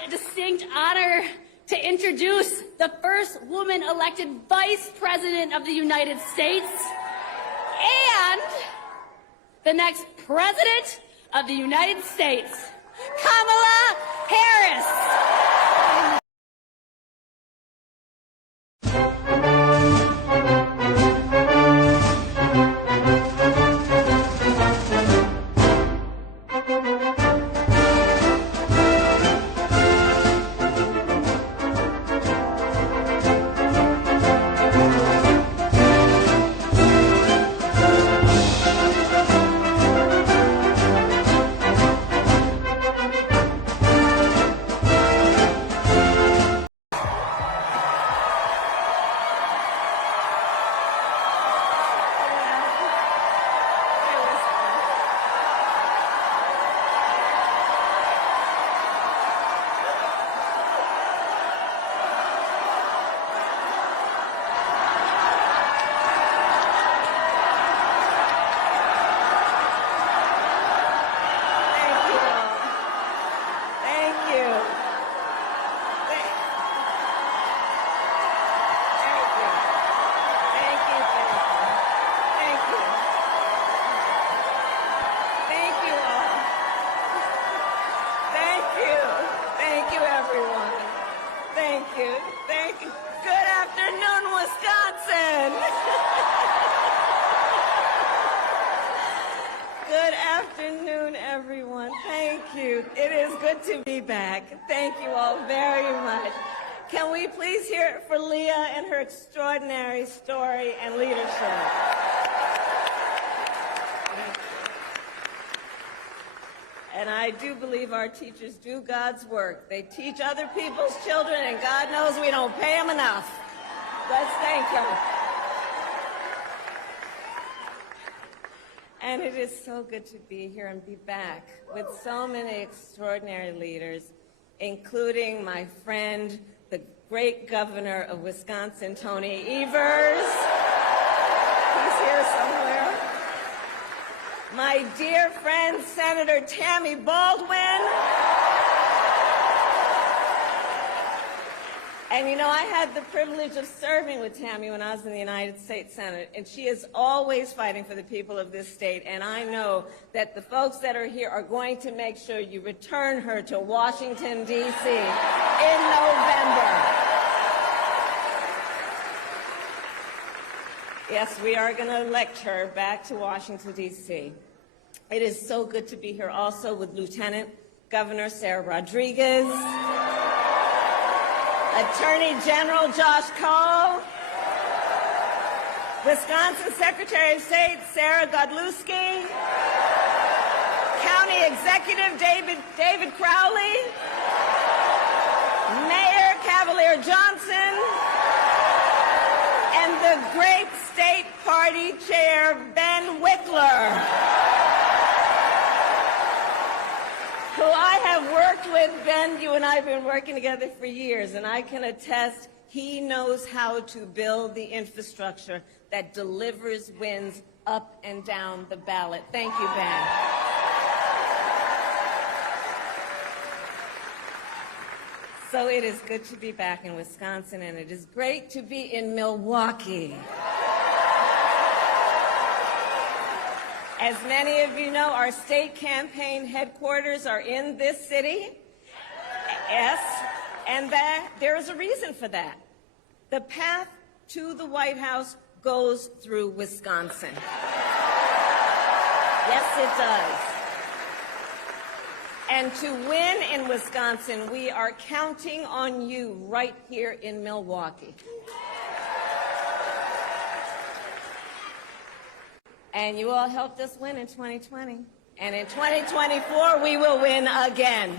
my distinct honor to introduce the first woman elected Vice President of the United States and the next President of the United States, Kamala Harris. Thank you. Good afternoon, Wisconsin. Good afternoon, everyone. Thank you. It is good to be back. Thank you all very much. Can we please hear it for Leah and her extraordinary story and leadership? And I do believe our teachers do God's work. They teach other people's children, and God knows we don't pay them enough. Let's thank Him. And it is so good to be here and be back with so many extraordinary leaders, including my friend, the great governor of Wisconsin, Tony Evers. He's here somewhere. My dear friend, Senator Tammy Baldwin. And you know, I had the privilege of serving with Tammy when I was in the United States Senate, and she is always fighting for the people of this state, and I know that the folks that are here are going to make sure you return her to Washington, D.C. in November. Yes, we are going to elect her back to Washington, D.C. It is so good to be here also with Lieutenant Governor Sarah Rodriguez, Attorney General Josh Cole, Wisconsin Secretary of State Sarah Godlewski, County Executive David Crowley, Mayor Cavalier Johnson, and the great State Party Chair Ben Wickler, who I have worked with. Ben, you and I have been working together for years, and I can attest he knows how to build the infrastructure that delivers wins up and down the ballot. Thank you, Ben. So it is good to be back in Wisconsin, and it is great to be in Milwaukee. As many of you know, our state campaign headquarters are in this city. Yes, and there is a reason for that. The path to the White House goes through Wisconsin. Yes, it does. And to win in Wisconsin, we are counting on you right here in Milwaukee. And you all helped us win in 2020. And in 2024, we will win again.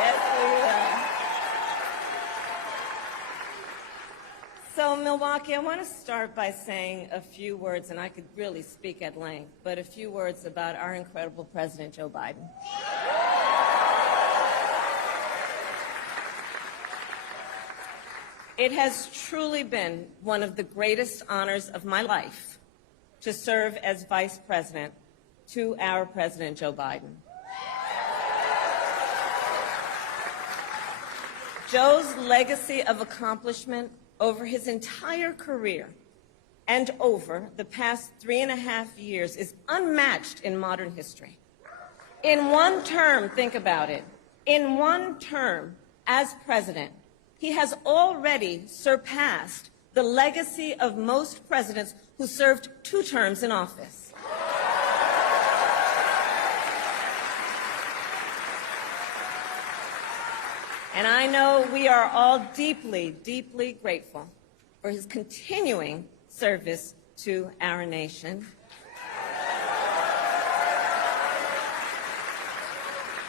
Yes, we will. So, Milwaukee, I want to start by saying a few words, and I could really speak at length, but a few words about our incredible President Joe Biden. It has truly been one of the greatest honors of my life to serve as Vice President to our President Joe Biden. Joe's legacy of accomplishment over his entire career and over the past 3.5 years is unmatched in modern history. In one term, think about it, in one term as president, he has already surpassed the legacy of most presidents who served 2 terms in office. And I know we are all deeply, deeply grateful for his continuing service to our nation.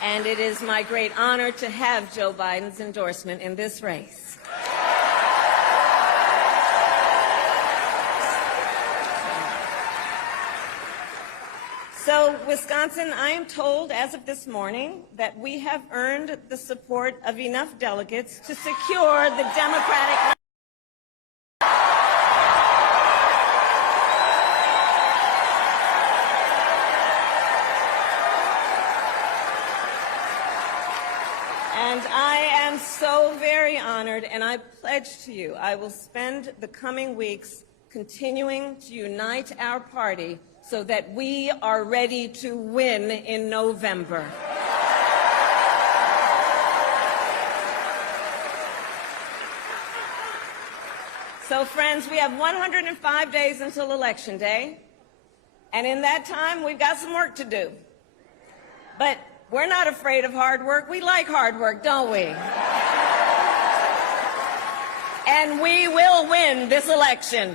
And it is my great honor to have Joe Biden's endorsement in this race. So, Wisconsin, I am told as of this morning that we have earned the support of enough delegates to secure the Democratic And I am so very honored, and I pledge to you I will spend the coming weeks continuing to unite our party so that we are ready to win in November. So, friends, we have 105 days until Election Day, and in that time, we've got some work to do. But we're not afraid of hard work. We like hard work, don't we? And we will win this election.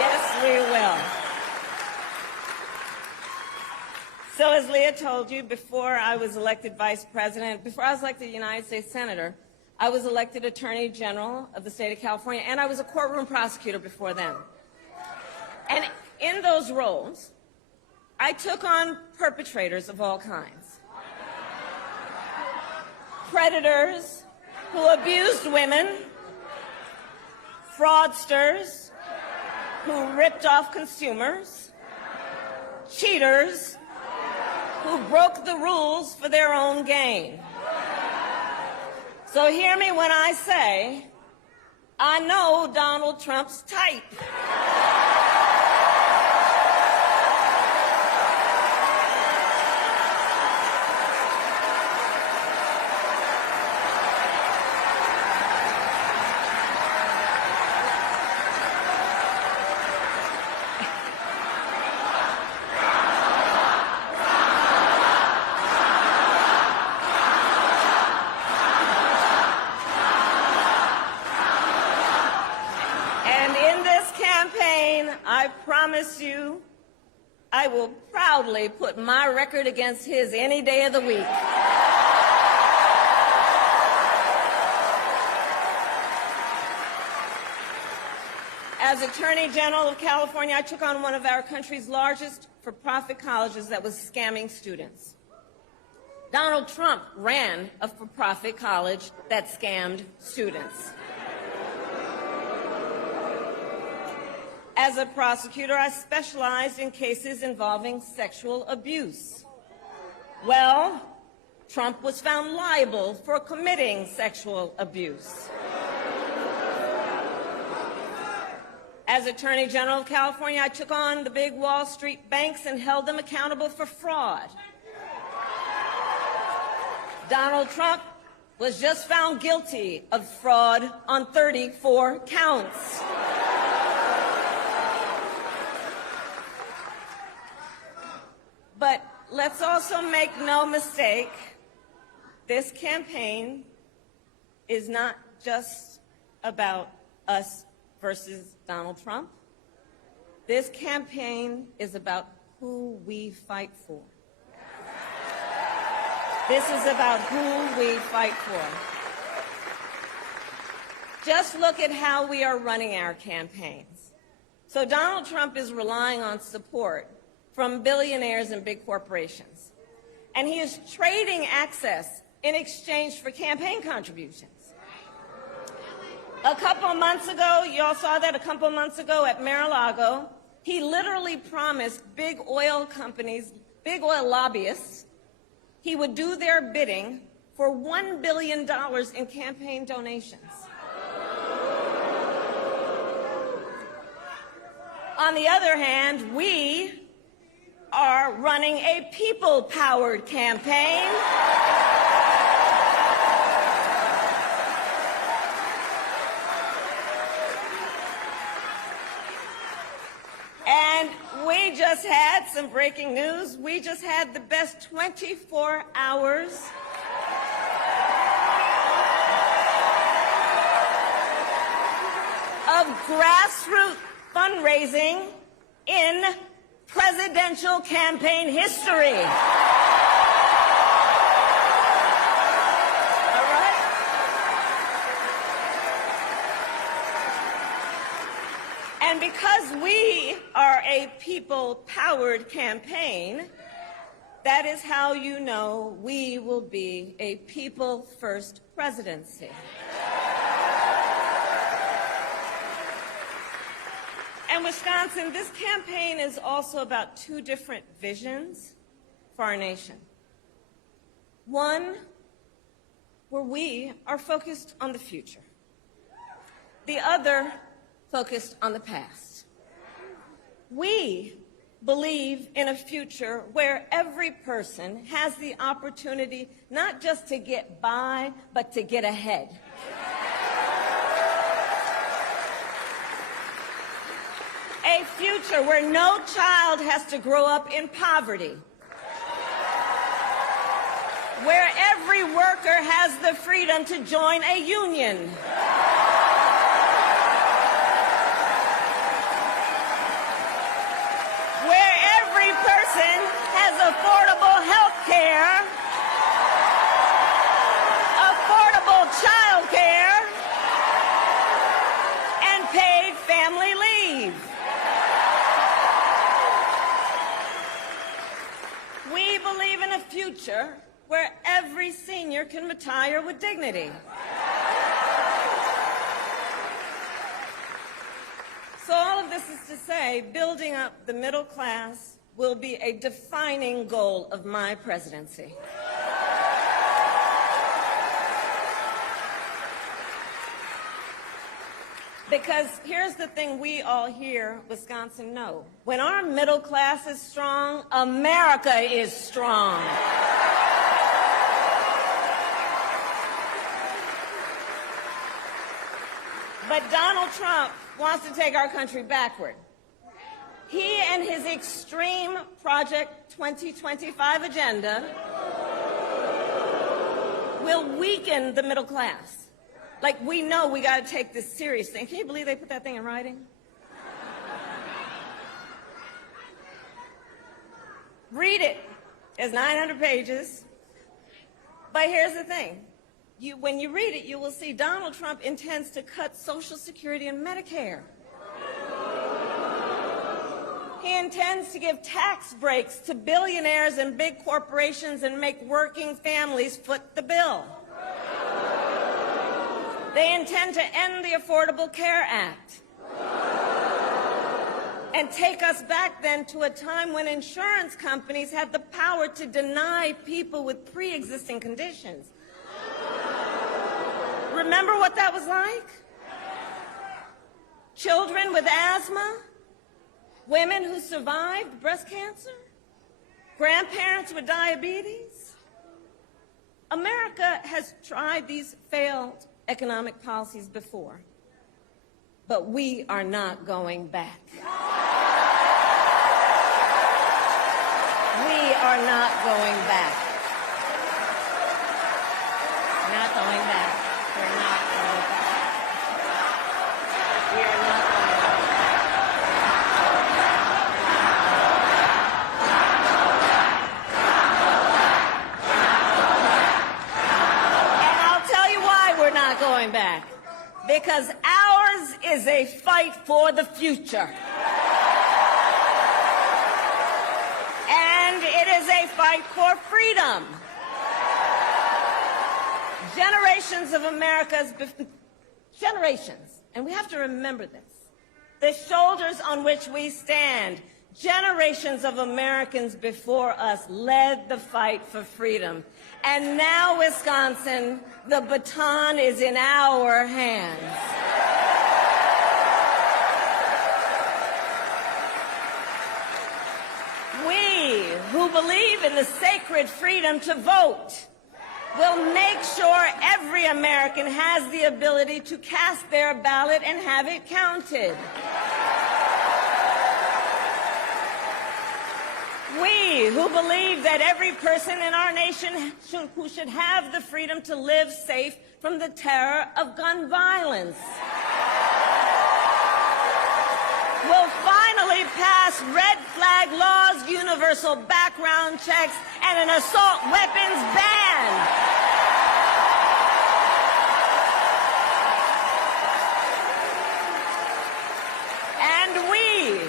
Yes, we will. So as Leah told you, before I was elected vice president, before I was elected United States Senator, I was elected Attorney General of the state of California, and I was a courtroom prosecutor before then. And in those roles, I took on perpetrators of all kinds. Predators who abused women, fraudsters who ripped off consumers, cheaters who broke the rules for their own gain. So hear me when I say, I know Donald Trump's type. I promise you, I will proudly put my record against his any day of the week. As Attorney General of California, I took on one of our country's largest for-profit colleges that was scamming students. Donald Trump ran a for-profit college that scammed students. As a prosecutor, I specialized in cases involving sexual abuse. Well, Trump was found liable for committing sexual abuse. As Attorney General of California, I took on the big Wall Street banks and held them accountable for fraud. Donald Trump was just found guilty of fraud on 34 counts. But let's also make no mistake, this campaign is not just about us versus Donald Trump. This campaign is about who we fight for. This is about who we fight for. Just look at how we are running our campaigns. So Donald Trump is relying on support from billionaires and big corporations. And he is trading access in exchange for campaign contributions. A couple months ago, you all saw that a couple months ago at Mar-a-Lago, he literally promised big oil companies, big oil lobbyists, he would do their bidding for $1 billion in campaign donations. On the other hand, we are running a people-powered campaign. And we just had some breaking news. We just had the best 24 hours of grassroots fundraising in presidential campaign history. All right? And because we are a people-powered campaign, that is how you know we will be a people-first presidency. And Wisconsin, this campaign is also about two different visions for our nation. One, where we are focused on the future. The other, focused on the past. We believe in a future where every person has the opportunity not just to get by, but to get ahead. A future where no child has to grow up in poverty. Where every worker has the freedom to join a union. Where every person has affordable health care, affordable child care, and paid family leave. We believe in a future where every senior can retire with dignity. So all of this is to say, building up the middle class will be a defining goal of my presidency. Because here's the thing we all here, Wisconsin, know. When our middle class is strong, America is strong. But Donald Trump wants to take our country backward. He and his extreme Project 2025 agenda will weaken the middle class. Like, we know we got to take this seriously. Can you believe they put that thing in writing? Read it. It's 900 pages. But here's the thing. When you read it, you will see Donald Trump intends to cut Social Security and Medicare. He intends to give tax breaks to billionaires and big corporations and make working families foot the bill. They intend to end the Affordable Care Act and take us back then to a time when insurance companies had the power to deny people with pre-existing conditions. Remember what that was like? Children with asthma, women who survived breast cancer, grandparents with diabetes. America has tried these failed economic policies before, but we are not going back. We are not going back. Not going back. We're not going back. We are not going back. And I'll tell you why we're not going back. Because ours is a fight for the future. And it is a fight for freedom. Generations of America's, generations, and we have to remember this, the shoulders on which we stand Generations of Americans before us led the fight for freedom. And now, Wisconsin, the baton is in our hands. We, who believe in the sacred freedom to vote, will make sure every American has the ability to cast their ballot and have it counted. We, who believe that every person in our nation who should have the freedom to live safe from the terror of gun violence, will finally pass red flag laws, universal background checks, and an assault weapons ban. And we,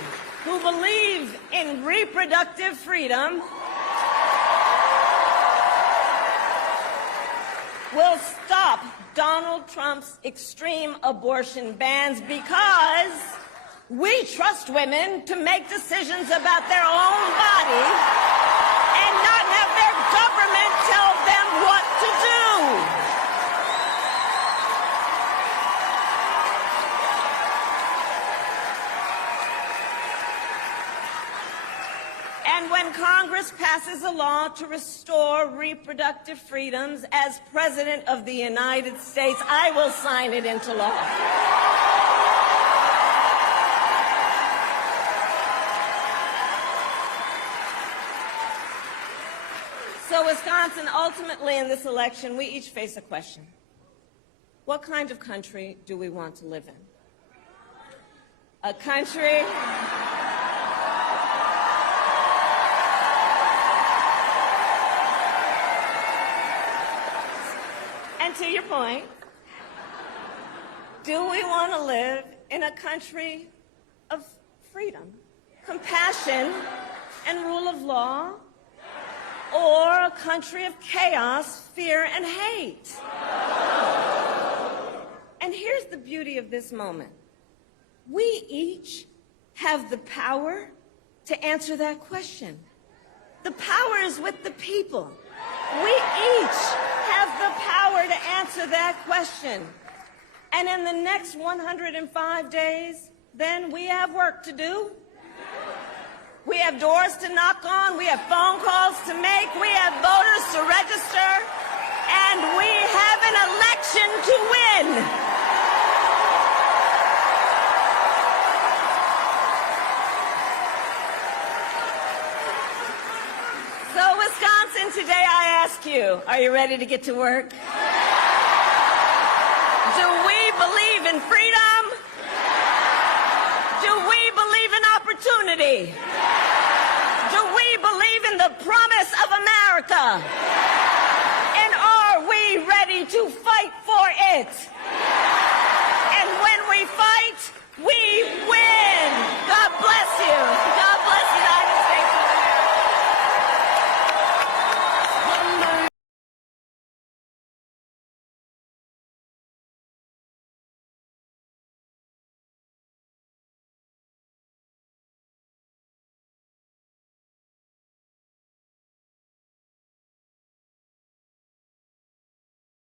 who believe in reproductive freedom, will stop Donald Trump's extreme abortion bans because we trust women to make decisions about their own body and not have their government tell them what to do. And when Congress passes a law to restore reproductive freedoms, as President of the United States, I will sign it into law. So, Wisconsin, ultimately in this election, we each face a question. What kind of country do we want to live in? A country and to your point, do we want to live in a country of freedom, compassion, and rule of law? Or a country of chaos, fear, and hate? And here's the beauty of this moment. We each have the power to answer that question. The power is with the people. We each have the power to answer that question. And in the next 105 days, then we have work to do. We have doors to knock on, we have phone calls to make, we have voters to register, and we have an election to win. So, Wisconsin, today I ask you, are you ready to get to work? Do we believe in freedom? Do we believe in opportunity?